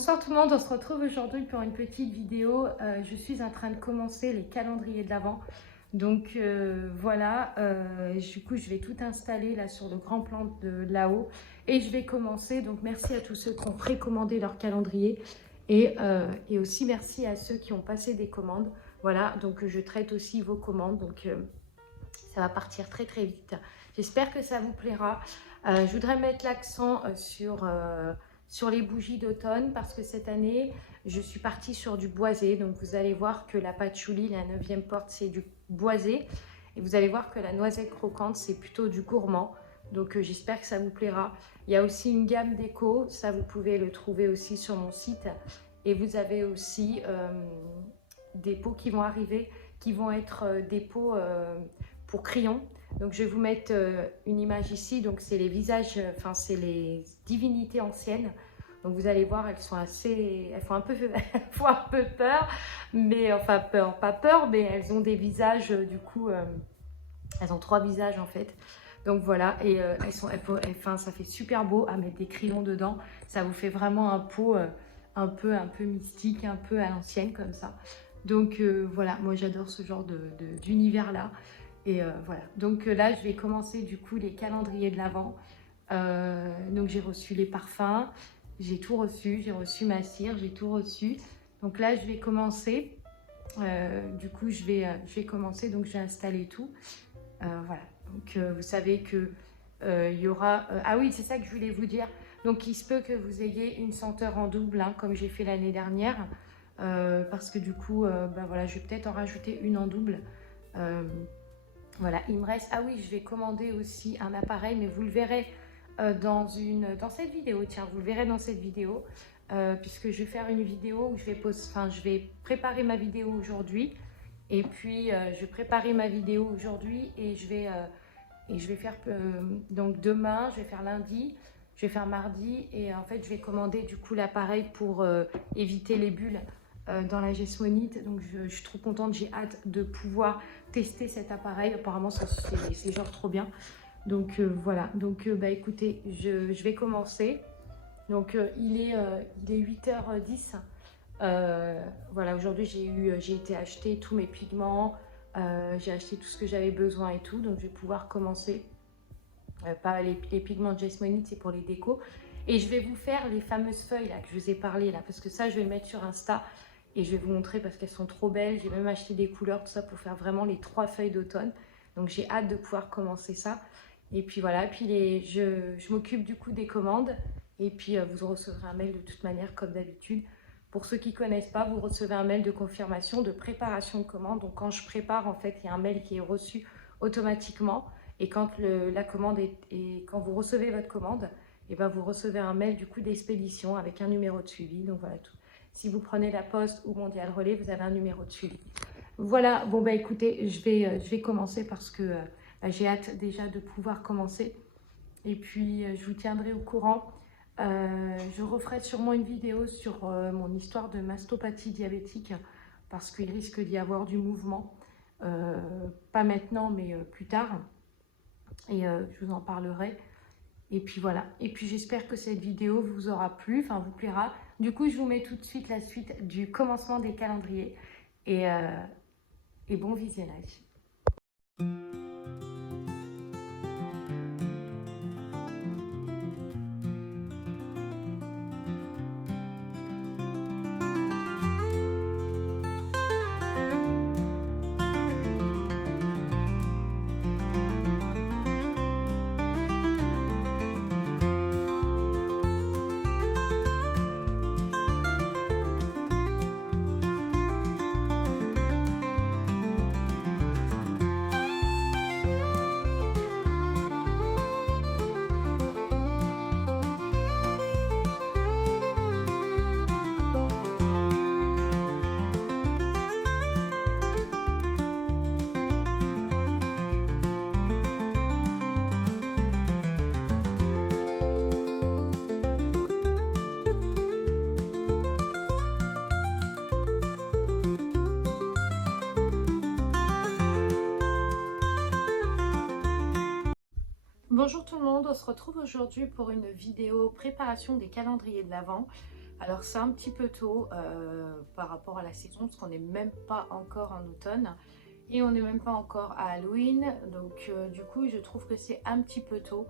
Bonsoir tout le monde, on se retrouve aujourd'hui pour une petite vidéo. Je suis en train de commencer les calendriers de l'Avent. Donc voilà, du coup je vais tout installer là sur le grand plan de là-haut et je vais commencer. Donc merci à tous ceux qui ont précommandé leur calendrier et aussi merci à ceux qui ont passé des commandes. Voilà, donc je traite aussi vos commandes, donc ça va partir très très vite. J'espère que ça vous plaira. Je voudrais mettre l'accent sur les bougies d'automne parce que cette année, je suis partie sur du boisé. Donc, vous allez voir que la patchouli, la 9e porte, c'est du boisé. Et vous allez voir que la noisette croquante, c'est plutôt du gourmand. Donc, j'espère que ça vous plaira. Il y a aussi une gamme déco. Ça, vous pouvez le trouver aussi sur mon site. Et vous avez aussi des pots qui vont arriver, qui vont être des pots pour crayons. Donc, je vais vous mettre une image ici. Donc, c'est les visages, c'est les divinités anciennes. Donc, vous allez voir, elles sont assez, elles font un peu, elles font un peu peur, mais enfin peur, pas peur, mais elles ont des visages, du coup, elles ont 3 visages en fait. Donc voilà, et ça fait super beau à mettre des crayons dedans. Ça vous fait vraiment un pot un peu mystique, un peu à l'ancienne comme ça. Donc voilà, moi j'adore ce genre d'univers là. Et voilà, donc là je vais commencer du coup les calendriers de l'Avent. Donc j'ai reçu les parfums, j'ai tout reçu, j'ai reçu ma cire, j'ai tout reçu. Donc là je vais commencer, du coup je vais commencer, donc je vais installer tout. Voilà, donc vous savez que il y aura... ah oui, c'est ça que je voulais vous dire. Donc il se peut que vous ayez une senteur en double, hein, comme j'ai fait l'année dernière. Parce que du coup, voilà, je vais peut-être en rajouter une en double. Voilà, il me reste... Ah oui, je vais commander aussi un appareil, mais vous le verrez dans cette vidéo. Tiens, vous le verrez dans cette vidéo, puisque je vais faire une vidéo où je vais préparer ma vidéo aujourd'hui. Et puis, je vais préparer ma vidéo aujourd'hui et je vais faire... donc demain, je vais faire lundi, je vais faire mardi. Et en fait, je vais commander du coup l'appareil pour éviter les bulles dans la gesmonite. Donc je suis trop contente, j'ai hâte de pouvoir tester cet appareil. Apparemment c'est genre trop bien. Donc voilà, donc écoutez, je vais commencer. Donc il est 8h10. Voilà, aujourd'hui j'ai été acheter tous mes pigments, j'ai acheté tout ce que j'avais besoin et tout. Donc je vais pouvoir commencer. Pas les pigments de gesmonite, c'est pour les décos. Et je vais vous faire les fameuses feuilles là que je vous ai parlé là, parce que ça je vais le mettre sur Insta. Et je vais vous montrer parce qu'elles sont trop belles. J'ai même acheté des couleurs, tout ça pour faire vraiment les 3 feuilles d'automne. Donc j'ai hâte de pouvoir commencer ça. Et puis voilà, puis je m'occupe du coup des commandes. Et puis vous recevrez un mail de toute manière comme d'habitude. Pour ceux qui ne connaissent pas, vous recevez un mail de confirmation, de préparation de commande. Donc quand je prépare, en fait, il y a un mail qui est reçu automatiquement. Et quand la commande quand vous recevez votre commande, et ben vous recevez un mail du coup d'expédition avec un numéro de suivi. Donc voilà tout. Si vous prenez la Poste ou Mondial Relais, vous avez un numéro de suivi. Voilà, bon bah écoutez, je vais commencer parce que j'ai hâte déjà de pouvoir commencer. Et puis je vous tiendrai au courant. Je referai sûrement une vidéo sur mon histoire de mastopathie diabétique parce qu'il risque d'y avoir du mouvement. Pas maintenant, mais plus tard. Et je vous en parlerai. Et puis voilà. Et puis j'espère que cette vidéo vous aura plu, enfin vous plaira. Du coup, je vous mets tout de suite la suite du commencement des calendriers. Et bon visionnage. Bonjour tout le monde, on se retrouve aujourd'hui pour une vidéo préparation des calendriers de l'Avent. Alors c'est un petit peu tôt par rapport à la saison parce qu'on n'est même pas encore en automne et on n'est même pas encore à Halloween. Donc du coup je trouve que c'est un petit peu tôt.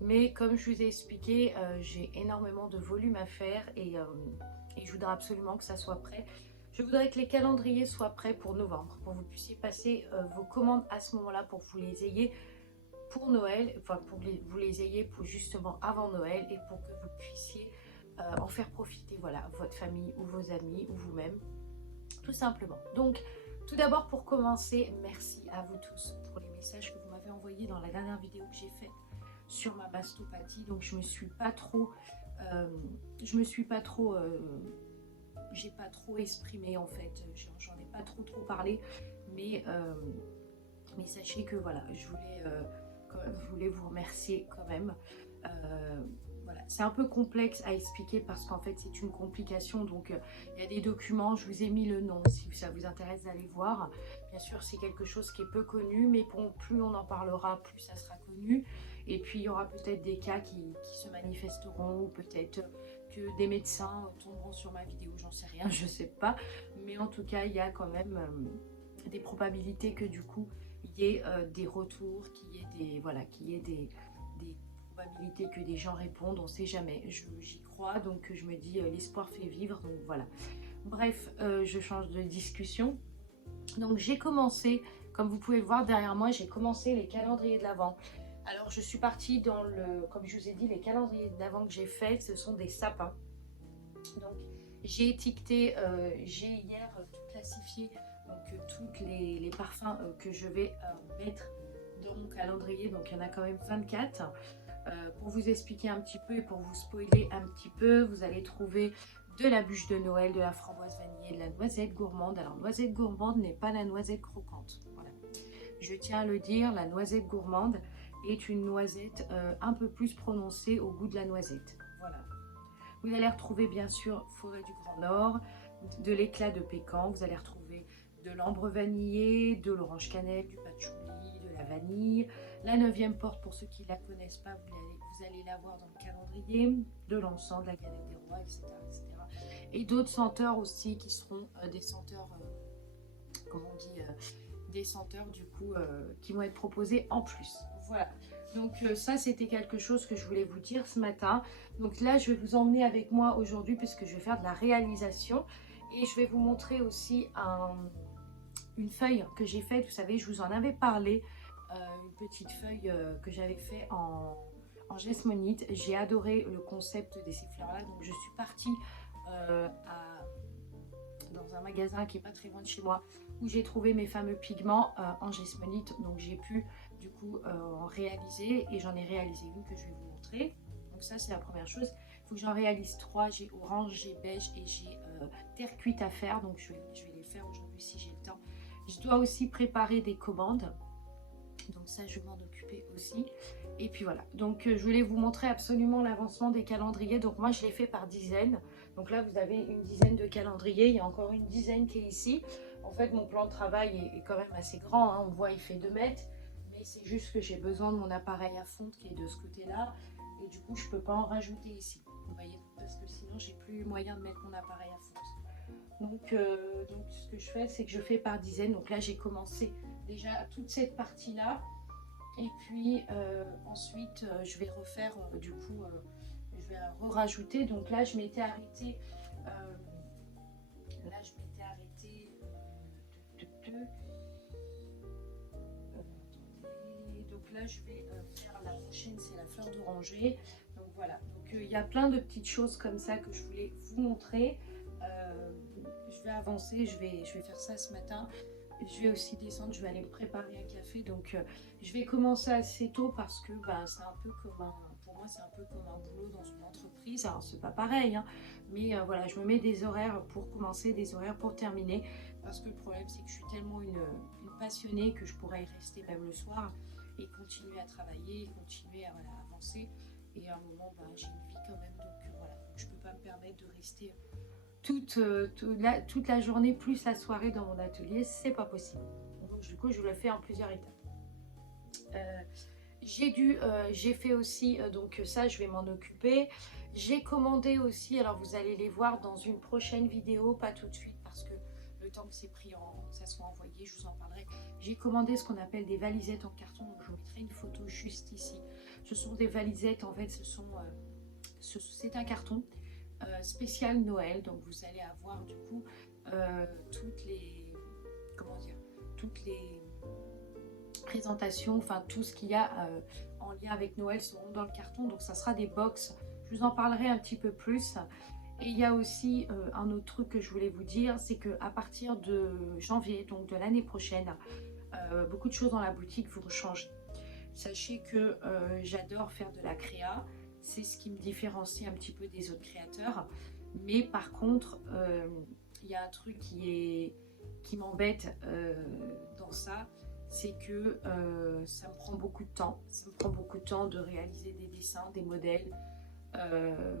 Mais comme je vous ai expliqué, j'ai énormément de volume à faire et je voudrais absolument que ça soit prêt. Je voudrais que les calendriers soient prêts pour novembre, pour que vous puissiez passer vos commandes à ce moment-là, pour que vous les ayez pour Noël, enfin pour que vous les ayez pour justement avant Noël et pour que vous puissiez en faire profiter, voilà, votre famille ou vos amis ou vous-même, tout simplement. Donc, tout d'abord pour commencer, merci à vous tous pour les messages que vous m'avez envoyés dans la dernière vidéo que j'ai faite sur ma mastopathie. Donc je me suis pas trop j'ai pas trop exprimé en fait, j'en ai pas trop parlé, mais sachez que voilà, je voulais vous remercier quand même. Voilà, c'est un peu complexe à expliquer parce qu'en fait c'est une complication, donc il y a des documents, je vous ai mis le nom si ça vous intéresse d'aller voir. Bien sûr c'est quelque chose qui est peu connu, mais bon, plus on en parlera, plus ça sera connu. Et puis il y aura peut-être des cas qui se manifesteront, ou peut-être que des médecins tomberont sur ma vidéo, j'en sais rien, je sais pas. Mais en tout cas, il y a quand même des probabilités que du coup, il y ait des retours, qu'il y ait des, voilà, qu'il y ait des probabilités que des gens répondent, on sait jamais. J'y crois, donc je me dis l'espoir fait vivre, donc voilà. Bref, je change de discussion. Donc j'ai commencé, comme vous pouvez le voir derrière moi, j'ai commencé les calendriers de l'Avent. Alors je suis partie dans comme je vous ai dit, les calendriers d'avant que j'ai fait, ce sont des sapins. Donc j'ai étiqueté, j'ai hier tout classifié, donc tous les parfums que je vais mettre dans mon calendrier. Donc il y en a quand même 24. Pour vous expliquer un petit peu et pour vous spoiler un petit peu, vous allez trouver de la bûche de Noël, de la framboise vanillée, de la noisette gourmande. Alors noisette gourmande n'est pas la noisette croquante. Voilà. Je tiens à le dire, la noisette gourmande est une noisette un peu plus prononcée au goût de la noisette. Voilà. Vous allez retrouver bien sûr forêt du Grand Nord, de l'éclat de pécan, vous allez retrouver de l'ambre vanillé, de l'orange cannelle, du patchouli, de la vanille. La 9e porte, pour ceux qui ne la connaissent pas, vous allez la voir dans le calendrier, de l'encens, de la galette des rois, etc. etc. Et d'autres senteurs aussi qui seront des senteurs, comment on dit, des senteurs du coup qui vont être proposées en plus. Voilà, donc ça c'était quelque chose que je voulais vous dire ce matin. Donc là je vais vous emmener avec moi aujourd'hui puisque je vais faire de la réalisation et je vais vous montrer aussi une feuille que j'ai faite. Vous savez, je vous en avais parlé, une petite feuille que j'avais fait en jasmonite. J'ai adoré le concept de ces fleurs là, donc je suis partie dans un magasin qui est pas très loin de chez moi où j'ai trouvé mes fameux pigments en jasmonite. Donc j'ai pu du coup en réaliser et j'en ai réalisé une que je vais vous montrer. Donc ça c'est la première chose. Il faut que j'en réalise 3. J'ai orange, j'ai beige et j'ai terre cuite à faire. Donc je vais les faire aujourd'hui si j'ai le temps. Je dois aussi préparer des commandes. Donc ça je vais m'en occuper aussi. Et puis voilà, donc je voulais vous montrer absolument l'avancement des calendriers. Donc moi je les fais par dizaines. Donc là vous avez une dizaine de calendriers, il y a encore une dizaine qui est ici. En fait mon plan de travail est quand même assez grand, hein. On voit il fait 2 mètres. Mais c'est juste que j'ai besoin de mon appareil à fonte qui est de ce côté-là. Et du coup je ne peux pas en rajouter ici. Vous voyez, parce que sinon j'ai plus moyen de mettre mon appareil à fonte. Donc ce que je fais c'est que je fais par dizaines. Donc là j'ai commencé déjà toute cette partie-là. Et puis ensuite, je vais refaire, du coup, je vais rajouter. Donc là, je m'étais arrêtée. Donc là, je vais faire la prochaine, c'est la fleur d'oranger. Donc voilà. Donc il y a plein de petites choses comme ça que je voulais vous montrer. Je vais avancer, je vais faire ça ce matin. Je vais aussi descendre, je vais aller me préparer un café. Donc je vais commencer assez tôt parce que c'est un peu comme pour moi c'est un peu comme un boulot dans une entreprise. Alors c'est pas pareil, hein, mais voilà, je me mets des horaires pour commencer, des horaires pour terminer. Parce que le problème c'est que je suis tellement une passionnée que je pourrais y rester même le soir et continuer à travailler, continuer à voilà, avancer. Et à un moment j'ai une vie quand même, donc voilà, donc, je peux pas me permettre de rester toute la journée plus la soirée dans mon atelier, c'est pas possible. Donc du coup je le fais en plusieurs étapes. J'ai fait aussi, donc ça je vais m'en occuper. J'ai commandé aussi, alors vous allez les voir dans une prochaine vidéo, pas tout de suite parce que le temps que c'est pris, ça soit envoyé, je vous en parlerai. J'ai commandé ce qu'on appelle des valisettes en carton, donc je vous mettrai une photo juste ici. Ce sont des valisettes, en fait, c'est un carton spécial Noël, donc vous allez avoir du coup toutes les, comment dire, toutes les présentations, enfin tout ce qu'il y a en lien avec Noël seront dans le carton, donc ça sera des box. Je vous en parlerai un petit peu plus. Et il y a aussi un autre truc que je voulais vous dire, c'est qu'à partir de janvier, donc de l'année prochaine, beaucoup de choses dans la boutique vont changer. Sachez que j'adore faire de la créa, c'est ce qui me différencie un petit peu des autres créateurs. Mais par contre, il y a un truc qui m'embête dans ça, c'est que ça me prend beaucoup de temps. Ça me prend beaucoup de temps de réaliser des dessins, des modèles,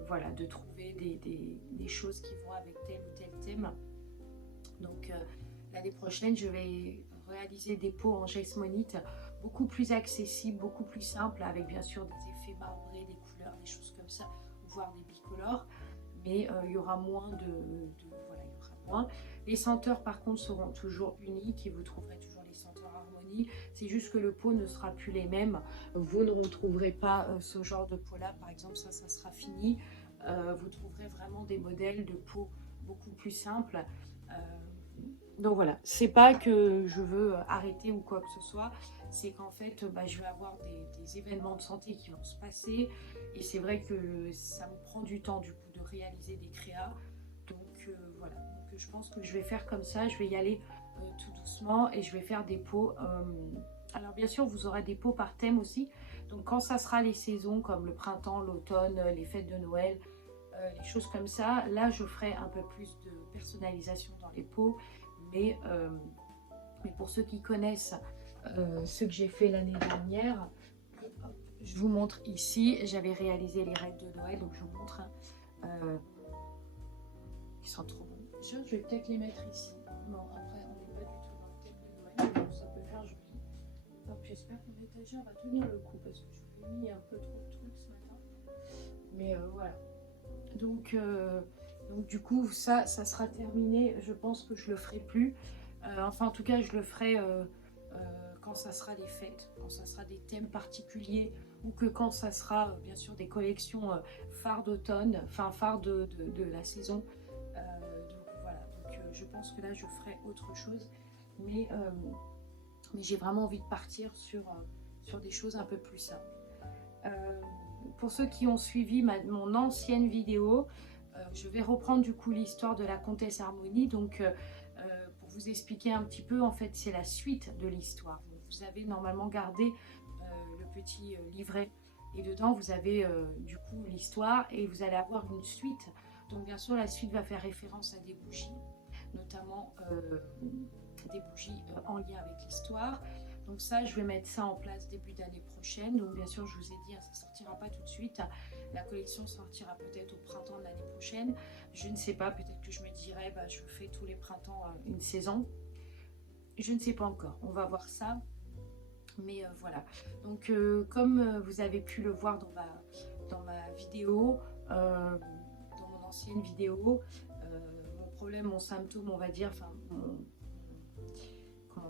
voilà, de trouver des choses qui vont avec tel ou tel thème. Donc l'année prochaine, je vais réaliser des pots en gelsmonite beaucoup plus accessibles, beaucoup plus simples, avec bien sûr des effets marbrés, des couleurs, des choses comme ça, voire des bicolores. Mais il y aura moins voilà, il y aura moins. Les senteurs par contre seront toujours uniques et vous trouverez toujours les senteurs Harmonie. C'est juste que le pot ne sera plus les mêmes. Vous ne retrouverez pas ce genre de pot là, par exemple, ça sera fini. Vous trouverez vraiment des modèles de pots beaucoup plus simples. Donc voilà, c'est pas que je veux arrêter ou quoi que ce soit, c'est qu'en fait je vais avoir des événements de santé qui vont se passer et c'est vrai que ça me prend du temps du coup de réaliser des créas. Donc voilà, donc, je pense que je vais faire comme ça, je vais y aller tout doucement et je vais faire des pots. Alors bien sûr vous aurez des pots par thème aussi, donc quand ça sera les saisons comme le printemps, l'automne, les fêtes de Noël, les choses comme ça, là je ferai un peu plus de personnalisation dans les pots. Mais pour ceux qui connaissent ce que j'ai fait l'année dernière, je vous montre ici, j'avais réalisé les règles de Noël, donc je vous montre. Ils sont trop bons. Je vais peut-être les mettre ici. Bon, après, on n'est pas du tout dans le thème de Noël, donc ça peut faire joli. Donc j'espère que mon étagère va tenir le coup, parce que je vous ai mis un peu trop de trucs ce matin. Mais voilà. Donc du coup, ça sera terminé. Je pense que je le ferai plus. Enfin, en tout cas, je le ferai quand ça sera des fêtes, quand ça sera des thèmes particuliers, ou que quand ça sera, bien sûr, des collections phares d'automne, enfin phares de la saison. Donc voilà. Donc je pense que là, je ferai autre chose. Mais j'ai vraiment envie de partir sur des choses un peu plus simples. Pour ceux qui ont suivi mon ancienne vidéo, je vais reprendre du coup l'histoire de la comtesse Harmonie. Donc pour vous expliquer un petit peu, en fait c'est la suite de l'histoire. Vous avez normalement gardé le petit livret et dedans vous avez du coup l'histoire et vous allez avoir une suite. Donc bien sûr la suite va faire référence à des bougies, notamment des bougies en lien avec l'histoire. Donc ça, je vais mettre ça en place début d'année prochaine. Donc bien sûr, je vous ai dit, ça ne sortira pas tout de suite. La collection sortira peut-être au printemps de l'année prochaine. Je ne sais pas, peut-être que je me dirai, je fais tous les printemps une saison. Je ne sais pas encore, on va voir ça. Mais voilà. Donc comme vous avez pu le voir dans ma vidéo, dans mon ancienne vidéo, mon problème, mon symptôme, on va dire, enfin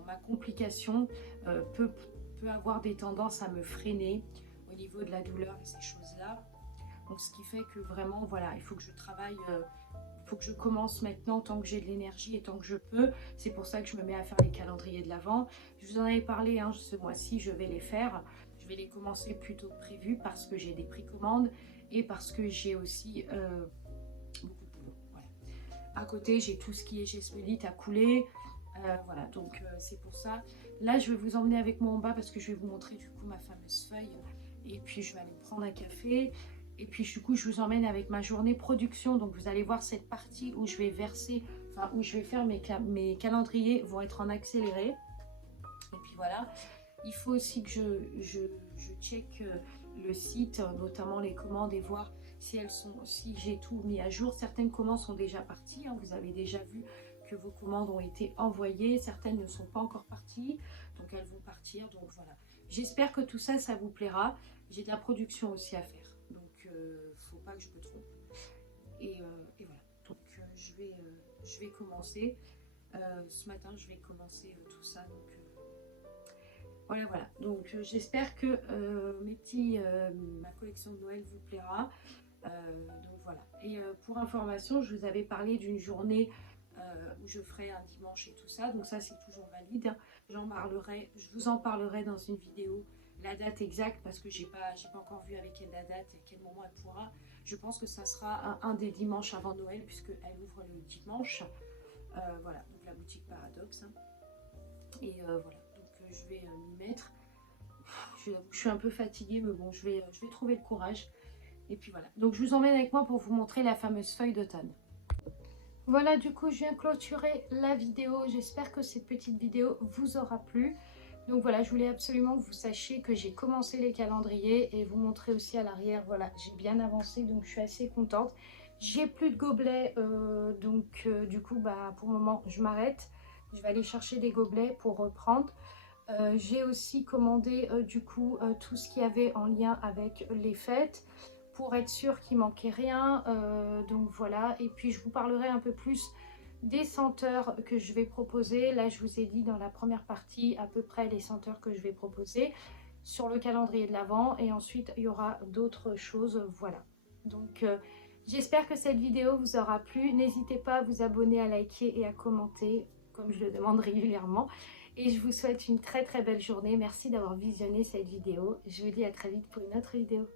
ma complication peut avoir des tendances à me freiner au niveau de la douleur et ces choses-là. Donc ce qui fait que vraiment, voilà, il faut que je travaille, il faut que je commence maintenant tant que j'ai de l'énergie et tant que je peux. C'est pour ça que je me mets à faire les calendriers de l'Avent. Je vous en avais parlé, hein, ce mois-ci, je vais les faire. Je vais les commencer plus tôt que prévu parce que j'ai des précommandes et parce que j'ai aussi beaucoup de boulot. Voilà. À côté, j'ai tout ce qui est gelsmonite à couler. Voilà, donc c'est pour ça. Là, je vais vous emmener avec moi en bas parce que je vais vous montrer du coup ma fameuse feuille. Et puis, je vais aller me prendre un café. Et puis, du coup, je vous emmène avec ma journée production. Donc, vous allez voir cette partie où je vais verser, enfin, où je vais faire mes calendriers vont être en accéléré. Et puis, voilà. Il faut aussi que je check le site, notamment les commandes et voir si j'ai tout mis à jour. Certaines commandes sont déjà parties, hein, vous avez déjà vu que vos commandes ont été envoyées, certaines ne sont pas encore parties, donc elles vont partir, donc voilà. J'espère que tout ça, ça vous plaira. J'ai de la production aussi à faire, donc donc faut pas que je me trompe. Et voilà, donc je vais commencer. Ce matin, je vais commencer tout ça. Donc voilà. Donc j'espère que ma collection de Noël vous plaira. Donc voilà. Et pour information, je vous avais parlé d'une journée où je ferai un dimanche et tout ça. Donc ça, c'est toujours valide. Je vous en parlerai dans une vidéo, la date exacte, parce que j'ai pas encore vu avec elle la date et à quel moment elle pourra. Je pense que ça sera un des dimanches avant Noël, puisqu'elle ouvre le dimanche. Voilà, donc la boutique Paradoxe. Hein. Et voilà, donc je vais m'y mettre. Je suis un peu fatiguée, mais bon, je vais trouver le courage. Et puis voilà, donc je vous emmène avec moi pour vous montrer la fameuse feuille d'automne. Voilà, du coup, je viens clôturer la vidéo. J'espère que cette petite vidéo vous aura plu. Donc voilà, je voulais absolument que vous sachiez que j'ai commencé les calendriers et vous montrer aussi à l'arrière. Voilà, j'ai bien avancé, donc je suis assez contente. J'ai plus de gobelets, du coup, bah, pour le moment, je m'arrête. Je vais aller chercher des gobelets pour reprendre. J'ai aussi commandé tout ce qu'il y avait en lien avec les fêtes pour être sûr qu'il manquait rien. Donc voilà, et puis je vous parlerai un peu plus des senteurs que je vais proposer. Là, je vous ai dit dans la première partie à peu près les senteurs que je vais proposer sur le calendrier de l'Avent, et ensuite il y aura d'autres choses. Voilà, donc j'espère que cette vidéo vous aura plu. N'hésitez pas à vous abonner, à liker et à commenter comme je le demande régulièrement. Et je vous souhaite une très belle journée. Merci d'avoir visionné cette vidéo. Je vous dis à très vite pour une autre vidéo.